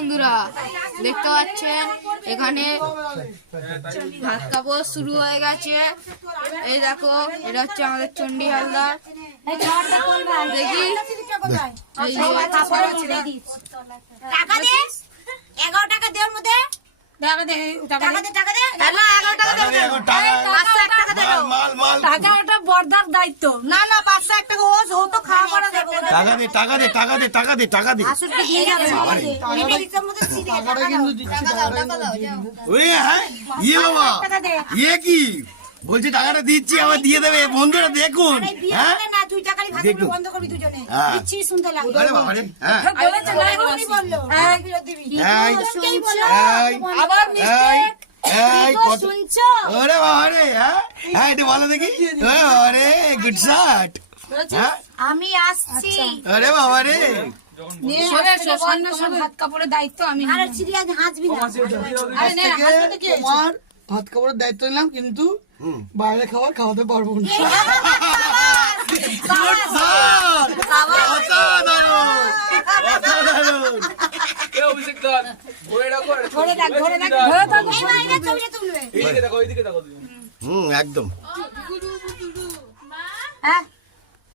বন্ধুরা, দেখতে পাচ্ছেন এখানে ভাত কাপড় শুরু হয়ে গেছে। এই দেখো, এটা হচ্ছে আমাদের চণ্ডী হালদার। দেখি এই যে টাকা দে, 11 টাকা দেওয়ার মধ্যে টাকা দে, টাকা দে, টাকা দে, না 11 টাকা দে, 501 টাকা দে, টাকাটা বর্দার দায়িত্ব। না না 501 টাকা ও তো খাওয়া পড়া দেবো, টাকা দে টাকা দে টাকা দে টাকা দে টাকা দে আসলে দিয়ে যাবে এটা হিসাব মতো সিরিয়াস টাকা কিন্তু দিচ্ছি, টাকা দাও যাও। ওরে হ্যাঁ ইয়ে বাবা ইয়ে কি বলছি টাকাটা দিচ্ছি আবার দিয়ে দেবে বন্ধুরা দেখুন হ্যাঁ না তুই টাকারই ভাগ করে বন্ধ করবি দুজনে হ্যাঁ। দিচ্ছি শুনতে লাগে আরে বাবা রে হ্যাঁ বলেছে না উনি বললো হ্যাঁ বিরোধ দিবি এই কে বললো এই আবার এই এই কত শুনছো ওরে বাবা রে হ্যাঁ হ্যাঁ এটা ভালো দেখি ওরে বাবা রে গুড শট হ্যাঁ আমি আসছি আরে বাবা রে ভাত কাপড়ের দায়িত্ব আমি আরে সিরিয়াস হাসবি না আরে নে, হাসপাতালে কি হয়েছে? তোমার ভাত খাবারের দায়িত্ব নিলাম, কিন্তু বাইরে খাবার খাওয়াতে পারবো না। ধরে থাক, ধরে থাক, ধরে থাক। এই বাইরে ছবিটা তুলবে একদম হ্যাঁ